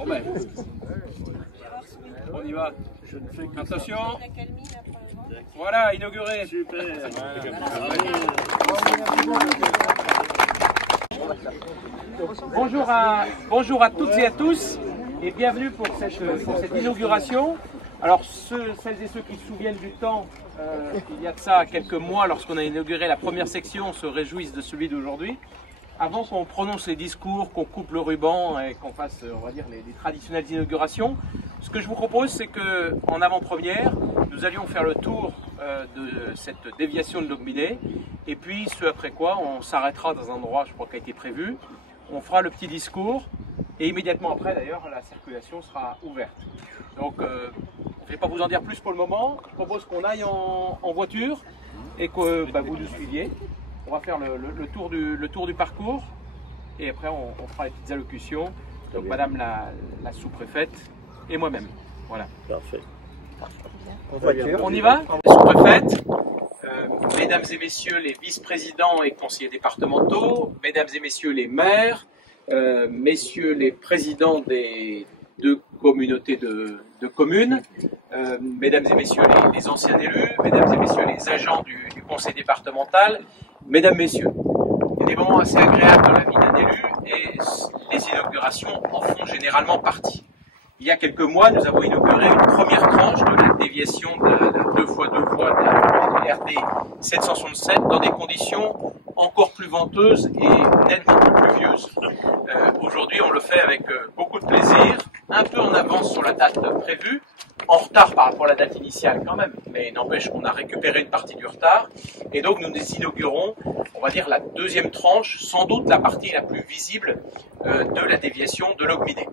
Bon ben, on y va. Attention. Voilà, inauguré. Super. Bonjour à toutes et à tous et bienvenue pour cette inauguration. Alors celles et ceux qui se souviennent du temps, il y a de ça quelques mois lorsqu'on a inauguré la première section, se réjouissent de celui d'aujourd'hui. Avant qu'on prononce les discours, qu'on coupe le ruban et qu'on fasse, on va dire, les traditionnelles inaugurations, ce que je vous propose, c'est qu'en avant-première, nous allions faire le tour de cette déviation de l'Augminé, et puis ce après quoi, on s'arrêtera dans un endroit, je crois, qui a été prévu, on fera le petit discours, et immédiatement après, d'ailleurs, la circulation sera ouverte. Donc, je ne vais pas vous en dire plus pour le moment, je propose qu'on aille en voiture, et que vous nous suiviez. On va faire le tour du parcours et après on fera les petites allocutions. Donc madame la sous-préfète et moi-même. Voilà. Parfait. On y va? Sous-préfète, mesdames et messieurs les vice-présidents et conseillers départementaux, mesdames et messieurs les maires, messieurs les présidents des deux communautés de communes, mesdames et messieurs les anciens élus, mesdames et messieurs les agents du conseil départemental, mesdames, messieurs, il y a des moments assez agréables dans la vie d'un élu et les inaugurations en font généralement partie. Il y a quelques mois, nous avons inauguré une première tranche de la déviation de la 2x2 voies de la RD 767 dans des conditions encore plus venteuses et nettement plus pluvieuses. Aujourd'hui, on le fait avec beaucoup de plaisir, un peu en avance sur la date prévue, en retard par rapport à la date initiale quand même, mais n'empêche qu'on a récupéré une partie du retard, et donc nous inaugurons, on va dire, la deuxième tranche, sans doute la partie la plus visible de la déviation de l'Augminé.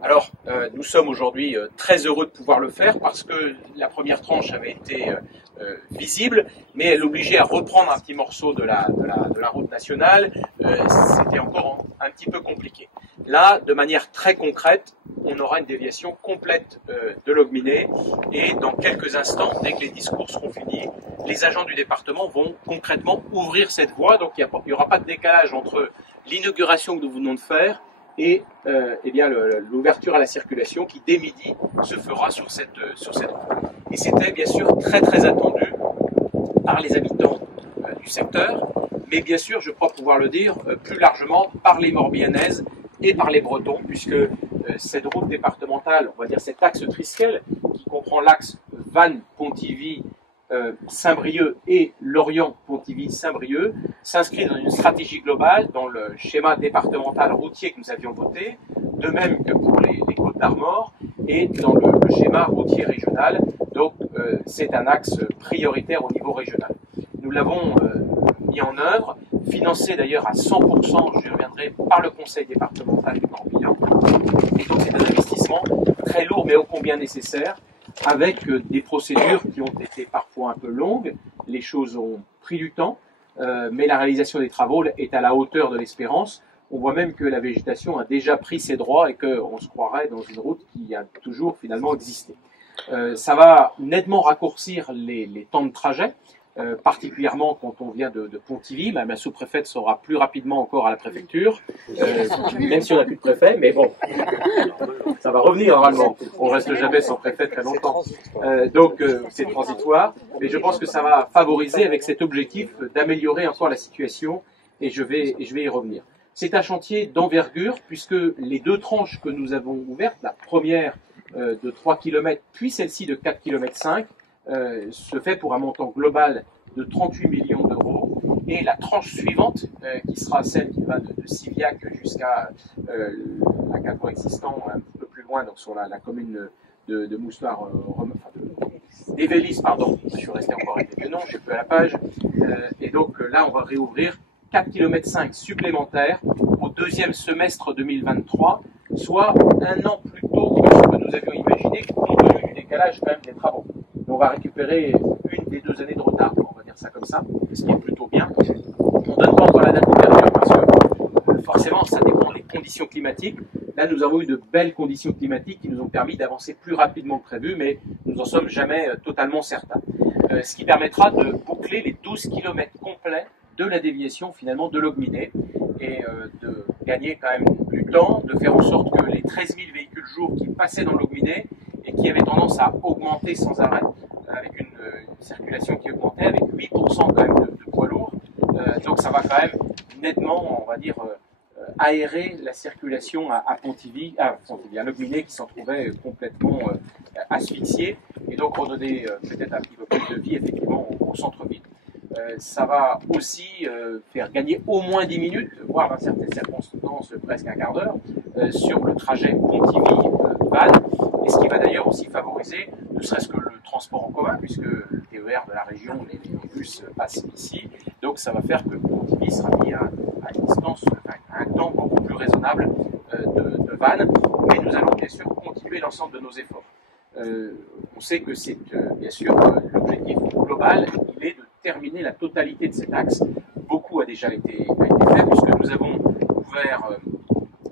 Alors, nous sommes aujourd'hui très heureux de pouvoir le faire parce que la première tranche avait été visible, mais elle obligeait à reprendre un petit morceau de la route nationale. C'était encore un petit peu compliqué. Là, de manière très concrète, on aura une déviation complète de l'Augminé et dans quelques instants, dès que les discours seront finis, les agents du département vont concrètement ouvrir cette voie. Donc il n'y aura pas de décalage entre l'inauguration que nous venons de faire et l'ouverture à la circulation qui, dès midi, se fera sur cette voie. Et c'était bien sûr très très attendu par les habitants du secteur, mais bien sûr, je crois pouvoir le dire, plus largement par les Morbihanaises et par les Bretons, puisque cette route départementale, on va dire cet axe Triskel, qui comprend l'axe Vannes-Pontivy, Saint-Brieuc et Lorient-Pontivy-Saint-Brieuc, s'inscrit dans une stratégie globale dans le schéma départemental routier que nous avions voté, de même que pour les Côtes d'Armor et dans le schéma routier régional. Donc c'est un axe prioritaire au niveau régional. Nous l'avons mis en œuvre, financé d'ailleurs à 100%, je reviendrai, par le conseil départemental du Morbihan. Et donc c'est un investissement très lourd mais ô combien nécessaire, avec des procédures qui ont été parfois un peu longues. Les choses ont pris du temps, mais la réalisation des travaux est à la hauteur de l'espérance. On voit même que la végétation a déjà pris ses droits et qu'on se croirait dans une route qui a toujours finalement existé. Ça va nettement raccourcir les temps de trajet, particulièrement quand on vient de Pontivy. Même la sous-préfète sera plus rapidement encore à la préfecture, même si on n'a plus de préfet, mais bon, ça va revenir normalement. On reste jamais sans préfet très longtemps. Donc c'est transitoire, mais je pense que ça va favoriser avec cet objectif d'améliorer encore la situation, et je vais y revenir. C'est un chantier d'envergure puisque les deux tranches que nous avons ouvertes, la première de 3 km puis celle-ci de 4,5 km, se fait pour un montant global de 38 millions d'euros, et la tranche suivante, qui sera celle qui va de Siviac jusqu'à un cadre existant un petit peu plus loin, donc sur la commune de Moussoir, d'Évélis, pardon, je suis resté encore avec les vieux noms, je suis plus à la page, et donc là on va réouvrir 4,5 km supplémentaires au deuxième semestre 2023, soit un an plus tôt que ce que nous avions imaginé, compte tenu du décalage quand même des travaux. On va récupérer une des 2 années de retard, on va dire ça comme ça, ce qui est plutôt bien. On ne donne pas encore la date d'ouverture parce que forcément ça dépend des conditions climatiques. Là nous avons eu de belles conditions climatiques qui nous ont permis d'avancer plus rapidement que prévu, mais nous n'en sommes jamais totalement certains. Ce qui permettra de boucler les 12 km complets de la déviation finalement de l'Augminé et de gagner quand même du temps, de faire en sorte que les 13 000 véhicules jour qui passaient dans l'Augminet et qui avaient tendance à augmenter sans arrêt, avec une circulation qui augmentait, avec 8% quand même de poids lourds. Donc ça va quand même nettement, on va dire, aérer la circulation à Pontivy, à l'Augminet qui s'en trouvait complètement asphyxié, et donc redonner peut-être un petit peu plus de vie effectivement au centre-ville. Ça va aussi faire gagner au moins 10 minutes, voire dans certaines circonstances presque un quart d'heure, sur le trajet Pontivy-Vannes, et ce qui va d'ailleurs aussi favoriser, ne serait-ce que le transport en commun, puisque le TER de la région, les bus passent ici, donc ça va faire que Pontivy sera mis à une distance, à un temps beaucoup plus raisonnable de Vannes, mais nous allons bien sûr continuer l'ensemble de nos efforts. On sait que c'est bien sûr l'objectif global, il est de terminer la totalité de cet axe. Beaucoup a déjà été fait, puisque nous avons ouvert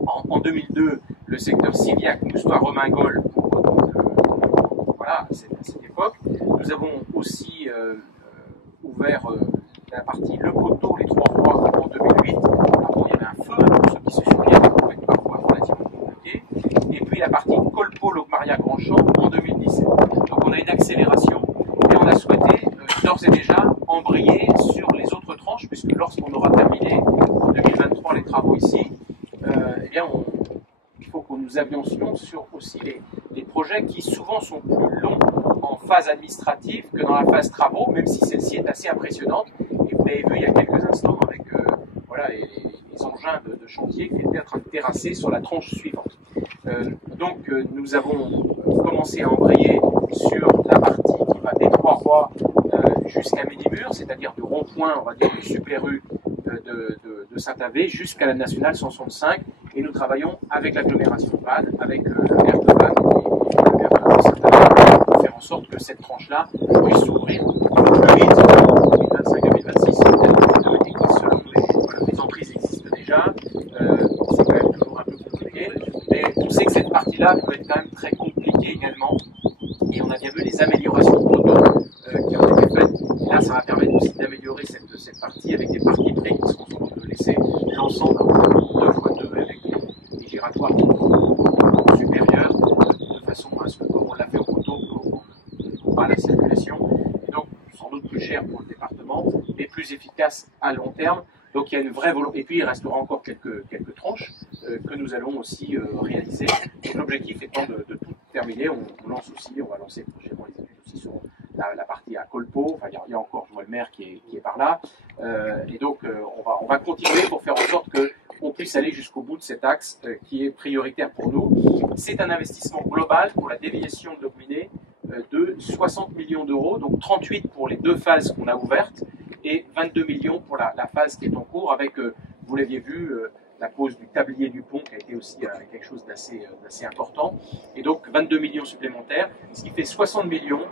en 2002 le secteur Siviac-Moustoir-Remingol voilà, à cette époque. Nous avons aussi ouvert la partie Le Coteau, les Trois Rois en 2008. Avant, il y avait un feu, pour ceux qui se souviennent, avec parfois relativement compliqué. Et puis la partie Colpo-Locmaria-Grandchamp en 2017. Donc on a une accélération et on a souhaité d'ores et déjà embrayer sur les autres tranches, puisque lorsqu'on aura terminé en 2023 les travaux ici, eh bien il faut que nous avions sur aussi les projets qui souvent sont plus longs en phase administrative que dans la phase travaux, même si celle-ci est assez impressionnante. Et vous l'avez vu il y a quelques instants avec voilà, les engins de chantier qui étaient en train de terrasser sur la tranche suivante. Donc nous avons commencé à embrayer sur la partie qui va des Trois Rois jusqu'à Ménimur, c'est-à-dire du rond-point, on va dire, du super-U de Saint-Avé jusqu'à la nationale 165, et nous travaillons avec l'agglomération de Vannes, avec le maire de Vannes et le maire de Saint-Avé, pour faire en sorte que cette tranche-là puisse s'ouvrir plus vite, en 2025-2026. Selon les emprises existent déjà, c'est quand même toujours un peu compliqué, mais on sait que cette partie-là peut être quand même très compliquée également, et on a bien vu les améliorations de motos qui ont été faites. Et là, ça va permettre aussi d'améliorer cette partie avec des parties près qui seront sans doute de laisser l'ensemble en 2x2 avec les giratoires supérieurs, de façon à ce que, comme on l'a fait au Coteau, qu'on pas la circulation, et donc sans doute plus cher pour le département, mais plus efficace à long terme. Donc il y a une vraie volonté. Et puis il restera encore quelques tranches que nous allons aussi réaliser. L'objectif étant de tout terminer. On va lancer prochainement les études aussi sur la partie à Colpo. Enfin, il y a encore, je vois le maire qui est par là. Et donc on va continuer pour faire en sorte qu'on puisse aller jusqu'au bout de cet axe qui est prioritaire pour nous. C'est un investissement global pour la déviation de l'Augminet de 60 millions d'euros, donc 38 pour les deux phases qu'on a ouvertes, et 22 millions pour la phase qui est en cours avec, vous l'aviez vu, la pose du tablier du pont qui a été aussi quelque chose d'assez important. Et donc 22 millions supplémentaires, ce qui fait 60 millions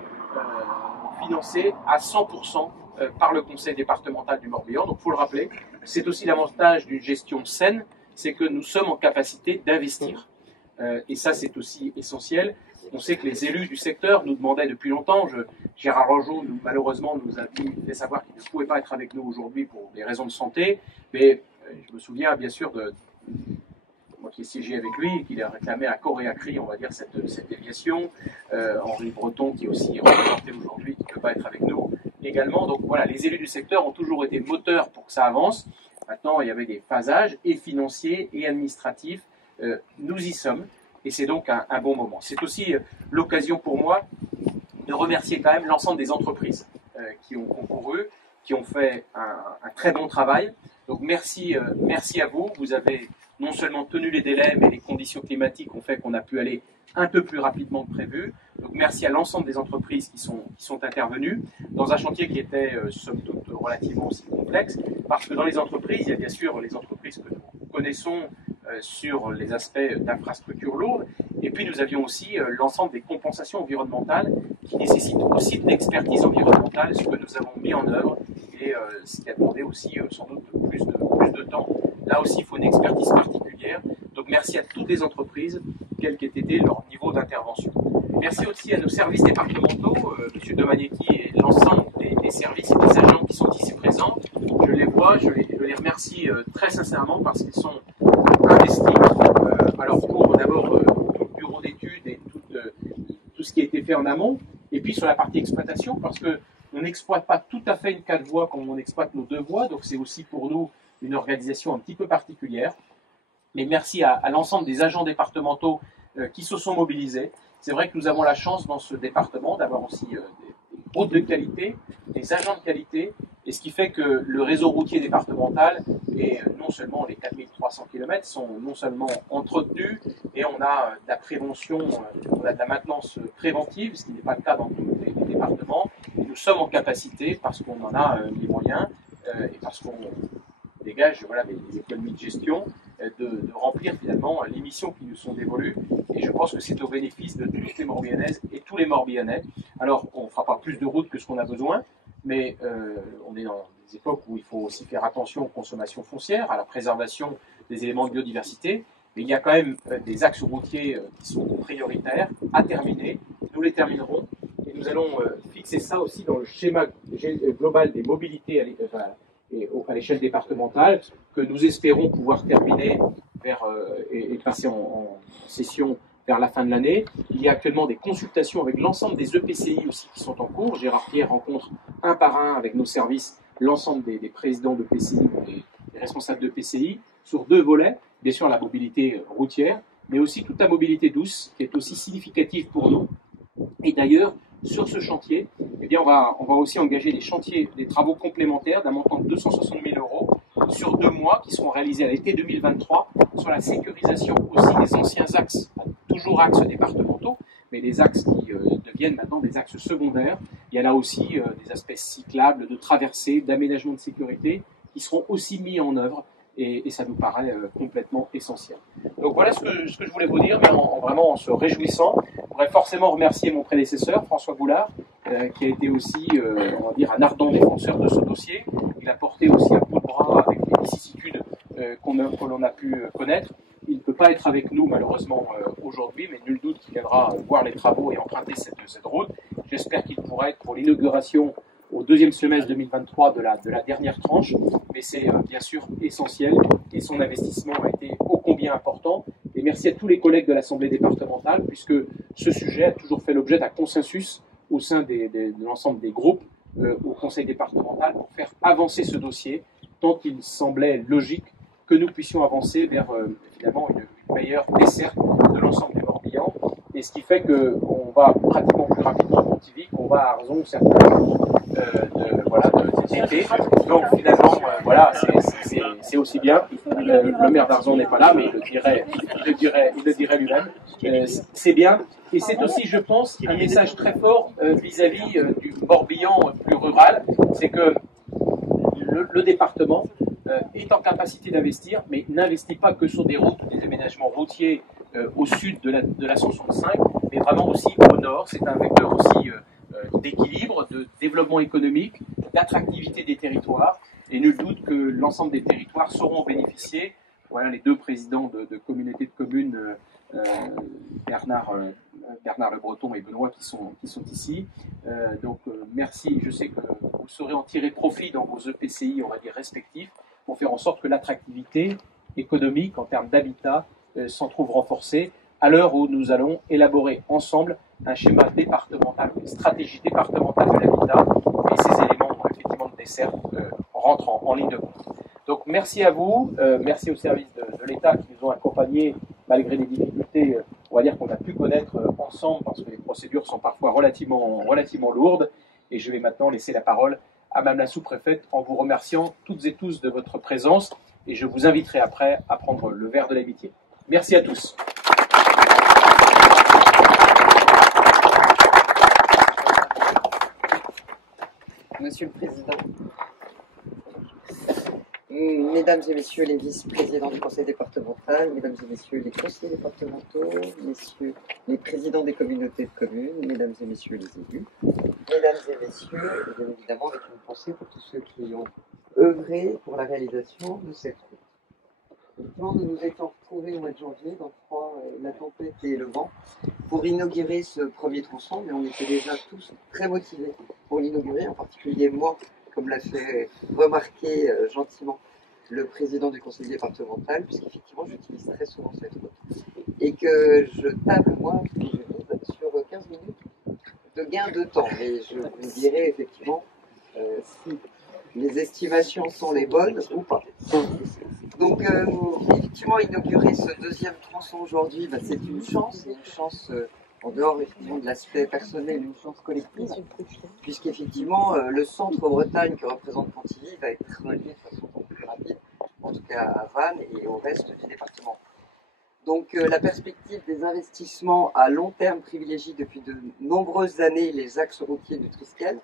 financés à 100% par le conseil départemental du Morbihan. Donc il faut le rappeler, c'est aussi l'avantage d'une gestion saine, c'est que nous sommes en capacité d'investir. Et ça, c'est aussi essentiel. On sait que les élus du secteur nous demandaient depuis longtemps. Gérard Rogeau, malheureusement, nous a fait savoir qu'il ne pouvait pas être avec nous aujourd'hui pour des raisons de santé. Mais je me souviens bien sûr de moi qui ai siégé avec lui, qu'il a réclamé à corps et à cri, on va dire, cette déviation. Henri Breton, qui est aussi représenté aujourd'hui, qui ne peut pas être avec nous également. Donc voilà, les élus du secteur ont toujours été moteurs pour que ça avance. Maintenant, il y avait des phasages, et financiers et administratifs. Nous y sommes. Et c'est donc un bon moment. C'est aussi l'occasion pour moi de remercier quand même l'ensemble des entreprises qui ont concouru, qui ont fait un très bon travail. Donc merci à vous. Vous avez non seulement tenu les délais, mais les conditions climatiques ont fait qu'on a pu aller un peu plus rapidement que prévu. Donc merci à l'ensemble des entreprises qui sont intervenues dans un chantier qui était somme toute relativement aussi complexe, parce que dans les entreprises, il y a bien sûr les entreprises que nous connaissons sur les aspects d'infrastructures lourdes, et puis nous avions aussi l'ensemble des compensations environnementales qui nécessitent aussi de l'expertise environnementale, ce que nous avons mis en œuvre, et ce qui a demandé aussi sans doute plus de temps. Là aussi, il faut une expertise particulière. Donc merci à toutes les entreprises, quel qu'ait été leur niveau d'intervention. Merci aussi à nos services départementaux, M. Domagnetti et l'ensemble des services et des agents qui sont ici présents. Je les vois, je les remercie très sincèrement parce qu'ils sont investi. Alors pour d'abord tout le bureau d'études et tout ce qui a été fait en amont, et puis sur la partie exploitation, parce que on n'exploite pas tout à fait une 4 voies comme on exploite nos 2 voies, donc c'est aussi pour nous une organisation un petit peu particulière. Mais merci à l'ensemble des agents départementaux qui se sont mobilisés. C'est vrai que nous avons la chance dans ce département d'avoir aussi des routes de qualité, des agents de qualité, et ce qui fait que le réseau routier départemental, et non seulement les 4300 km, sont non seulement entretenus, et on a de la prévention, on a de la maintenance préventive, ce qui n'est pas le cas dans tous les départements. Et nous sommes en capacité, parce qu'on en a les moyens, et parce qu'on dégage les économies de gestion, de remplir finalement les missions qui nous sont dévolues. Et je pense que c'est au bénéfice de toutes les Morbihanaises et tous les Morbihanais. Alors, on ne fera pas plus de routes que ce qu'on a besoin, mais on est dans des époques où il faut aussi faire attention aux consommations foncières, à la préservation des éléments de biodiversité. Mais il y a quand même des axes routiers qui sont prioritaires à terminer. Nous les terminerons. Et nous allons fixer ça aussi dans le schéma global des mobilités à l'échelle départementale, que nous espérons pouvoir terminer et passer en session vers la fin de l'année. Il y a actuellement des consultations avec l'ensemble des EPCI aussi qui sont en cours. Gérard Pierre rencontre un par un avec nos services l'ensemble des présidents d'EPCI, des responsables d'EPCI, sur 2 volets. Bien sûr, la mobilité routière, mais aussi toute la mobilité douce, qui est aussi significative pour nous. Et d'ailleurs, sur ce chantier, eh bien, on va aussi engager des travaux complémentaires d'un montant de 260 000 € sur 2 mois qui seront réalisés à l'été 2023 sur la sécurisation aussi des anciens axes, toujours axes départementaux, mais des axes qui deviennent maintenant des axes secondaires. Il y a là aussi des aspects cyclables, de traversées, d'aménagement de sécurité qui seront aussi mis en œuvre. Et ça nous paraît complètement essentiel. Donc voilà ce que je voulais vous dire, mais vraiment en se réjouissant. Je voudrais forcément remercier mon prédécesseur, François Boulard, qui a été aussi, on va dire, un ardent défenseur de ce dossier. Il a porté aussi un bout de bras avec les vicissitudes que l'on a pu connaître. Il ne peut pas être avec nous, malheureusement, aujourd'hui, mais nul doute qu'il viendra voir les travaux et emprunter cette route. J'espère qu'il pourra être pour l'inauguration au 2e semestre 2023 de la dernière tranche, mais c'est bien sûr essentiel et son investissement a été ô combien important. Et merci à tous les collègues de l'Assemblée départementale, puisque ce sujet a toujours fait l'objet d'un consensus au sein de l'ensemble des groupes au Conseil départemental pour faire avancer ce dossier, tant il semblait logique que nous puissions avancer vers évidemment une meilleure desserte de l'ensemble du Morbihan. Et ce qui fait qu'on va pratiquement plus rapidement à Pontivy, qu'on va à Arzon certains jours d'été. Donc finalement, voilà, c'est aussi bien. Le maire d'Arzon n'est pas là, mais il le dirait lui-même. C'est bien. Et c'est aussi, je pense, un message très fort vis-à-vis du Morbihan plus rural. C'est que le département est en capacité d'investir, mais n'investit pas que sur des routes ou des aménagements routiers au sud de la 165, mais vraiment aussi au nord. C'est un vecteur aussi d'équilibre, de développement économique, d'attractivité des territoires, et nul doute que l'ensemble des territoires sauront bénéficier. Voilà les 2 présidents de communautés de communes, Bernard Le Breton et Benoît, qui sont ici. Donc merci, je sais que vous saurez en tirer profit dans vos EPCI, on va dire, respectifs, pour faire en sorte que l'attractivité économique en termes d'habitat s'en trouve renforcée, à l'heure où nous allons élaborer ensemble un schéma départemental, une stratégie départementale de l'habitat, et ces éléments effectivement de dessert rentrent en ligne de compte. Donc merci à vous, merci aux services de l'État qui nous ont accompagnés malgré les difficultés, on va dire qu'on a pu connaître ensemble, parce que les procédures sont parfois relativement lourdes. Et je vais maintenant laisser la parole à Madame la sous-préfète en vous remerciant toutes et tous de votre présence, et je vous inviterai après à prendre le verre de l'amitié. Merci à tous. Monsieur le Président, Mesdames et Messieurs les vice-présidents du Conseil départemental, Mesdames et Messieurs les conseillers départementaux, Messieurs les présidents des communautés de communes, Mesdames et Messieurs les élus, Mesdames et Messieurs, et bien évidemment avec une pensée pour tous ceux qui ont œuvré pour la réalisation de cette route. Effectivement, nous nous étions retrouvés au mois de janvier, dans la tempête et le vent, pour inaugurer ce premier tronçon, mais on était déjà tous très motivés pour l'inaugurer, en particulier moi, comme l'a fait remarquer gentiment le président du conseil départemental, puisqu'effectivement j'utilise très souvent cette route, et que je table, moi, ce que je mise sur 15 minutes de gain de temps. Et je vous dirai effectivement si les estimations sont les bonnes ou pas. Donc, effectivement, inaugurer ce deuxième tronçon aujourd'hui, c'est une chance, en dehors effectivement de l'aspect personnel, une chance collective, puisqu'effectivement, le centre Bretagne que représente Pontivy va être relié de façon beaucoup plus rapide, en tout cas à Vannes et au reste du département. Donc, la perspective des investissements à long terme privilégie depuis de nombreuses années les axes routiers du Triskel.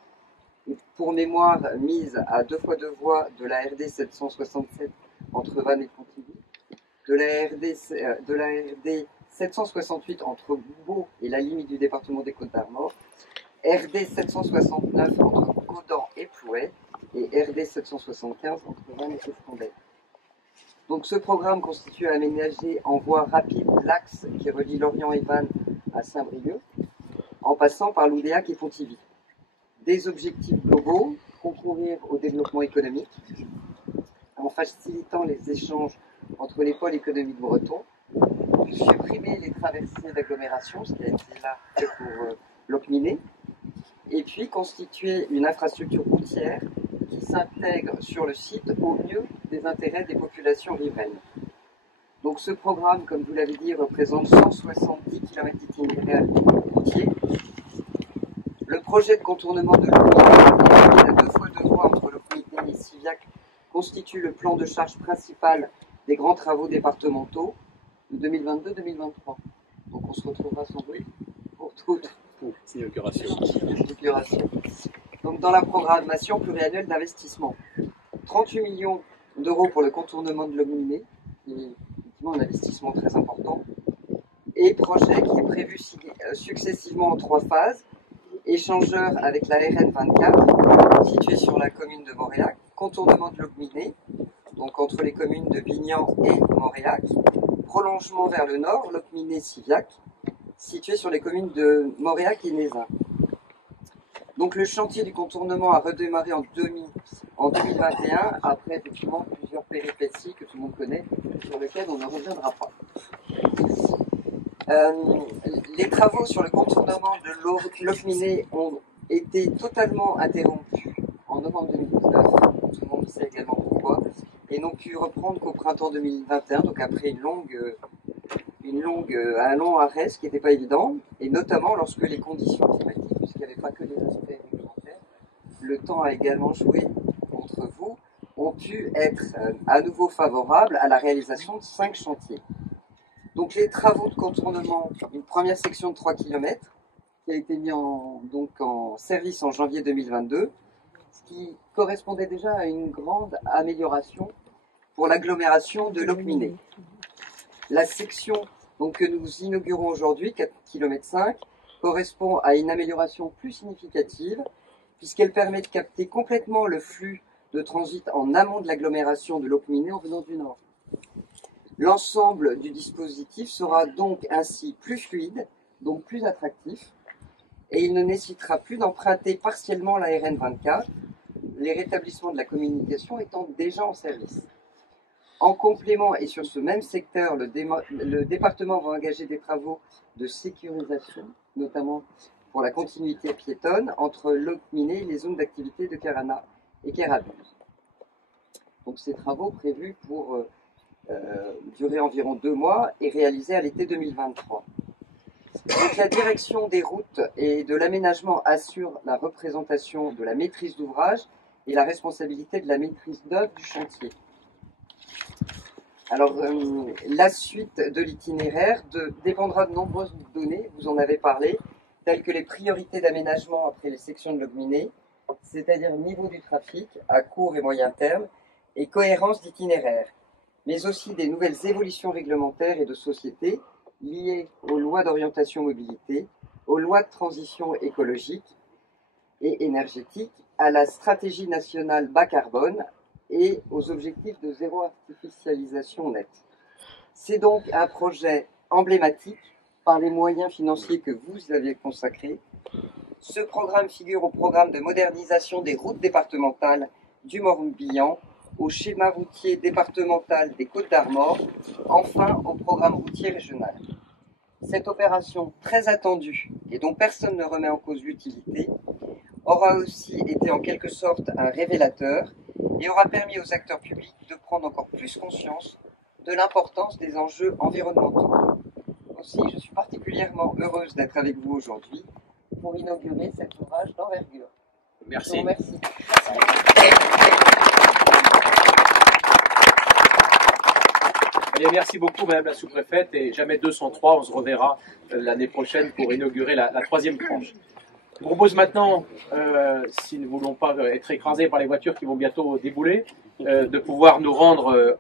Et pour mémoire, mise à 2 fois 2 voies de la RD 767 entre Vannes et Pontivy, de la RD 768 entre Boubeau et la limite du département des Côtes-d'Armor, RD 769 entre Caudan et Plouay, et RD 775 entre Vannes et Escandel. Donc ce programme constitue à aménager en voie rapide l'axe qui relie Lorient et Vannes à Saint-Brieuc, en passant par Loudéac et Pontivy. Des objectifs globaux, concourir au développement économique, en facilitant les échanges entre les pôles économiques bretons, supprimer les traversées d'agglomération, ce qui a été là fait pour Locminé, et puis constituer une infrastructure routière qui s'intègre sur le site au mieux des intérêts des populations riveraines. Donc ce programme, comme vous l'avez dit, représente 170 km d'itinéraire routier. Le projet de contournement de Locminé, à 2 fois 2 voies entre Locminé et Siviac, constitue le plan de charge principal des grands travaux départementaux de 2022-2023. Donc on se retrouvera sans doute pour toute inauguration. Donc dans la programmation pluriannuelle d'investissement, 38 millions d'euros pour le contournement de Locminé, qui est effectivement un investissement très important, et projet qui est prévu successivement en 3 phases, échangeur avec la RN 24, située sur la commune de Moréac, contournement de Locminé, donc entre les communes de Bignan et Moréac, prolongement vers le nord, Locminé-Siviac, situé sur les communes de Moréac et Nézin. Donc le chantier du contournement a redémarré en 2021, après effectivement plusieurs péripéties que tout le monde connaît, sur lesquelles on ne reviendra pas. Les travaux sur le contournement de Locminé ont été totalement interrompus en novembre 2019, tout le monde sait également pourquoi, et n'ont pu reprendre qu'au printemps 2021, donc après un long arrêt, ce qui n'était pas évident, et notamment lorsque les conditions climatiques, puisqu'il n'y avait pas que des aspects réglementaires, le temps a également joué contre vous, ont pu être à nouveau favorables à la réalisation de 5 chantiers. Donc les travaux de contournement, une première section de 3 km, qui a été mis en service en janvier 2022, ce qui correspondait déjà à une grande amélioration pour l'agglomération de Locminé. La section que nous inaugurons aujourd'hui, 4,5 km, correspond à une amélioration plus significative, puisqu'elle permet de capter complètement le flux de transit en amont de l'agglomération de Locminé en venant du nord. L'ensemble du dispositif sera donc ainsi plus fluide, donc plus attractif, et il ne nécessitera plus d'emprunter partiellement la RN 24, les rétablissements de la communication étant déjà en service. En complément et sur ce même secteur, le département va engager des travaux de sécurisation, notamment pour la continuité piétonne entre Locminé et les zones d'activité de Carana et Kerabuse. Donc ces travaux prévus pour durer environ 2 mois et réalisés à l'été 2023. Donc la direction des routes et de l'aménagement assure la représentation de la maîtrise d'ouvrage et la responsabilité de la maîtrise d'œuvre du chantier. Alors, la suite de l'itinéraire dépendra de nombreuses données, vous en avez parlé, telles que les priorités d'aménagement après les sections de Locminé, c'est-à-dire niveau du trafic à court et moyen terme, et cohérence d'itinéraire, mais aussi des nouvelles évolutions réglementaires et de société liées aux lois d'orientation mobilité, aux lois de transition écologique et énergétique, à la stratégie nationale bas carbone, et aux objectifs de zéro artificialisation nette. C'est donc un projet emblématique par les moyens financiers que vous avez consacrés. Ce programme figure au programme de modernisation des routes départementales du Morbihan au schéma routier départemental des Côtes-d'Armor, enfin au programme routier régional. Cette opération très attendue et dont personne ne remet en cause l'utilité aura aussi été en quelque sorte un révélateur et aura permis aux acteurs publics de prendre encore plus conscience de l'importance des enjeux environnementaux. Aussi, je suis particulièrement heureuse d'être avec vous aujourd'hui pour inaugurer cet ouvrage d'envergure. Merci. Je vous remercie. Allez, merci beaucoup Madame la sous-préfète et jamais 203, on se reverra l'année prochaine pour inaugurer la troisième tranche. Je vous propose maintenant, si nous ne voulons pas être écrasés par les voitures qui vont bientôt débouler, de pouvoir nous rendre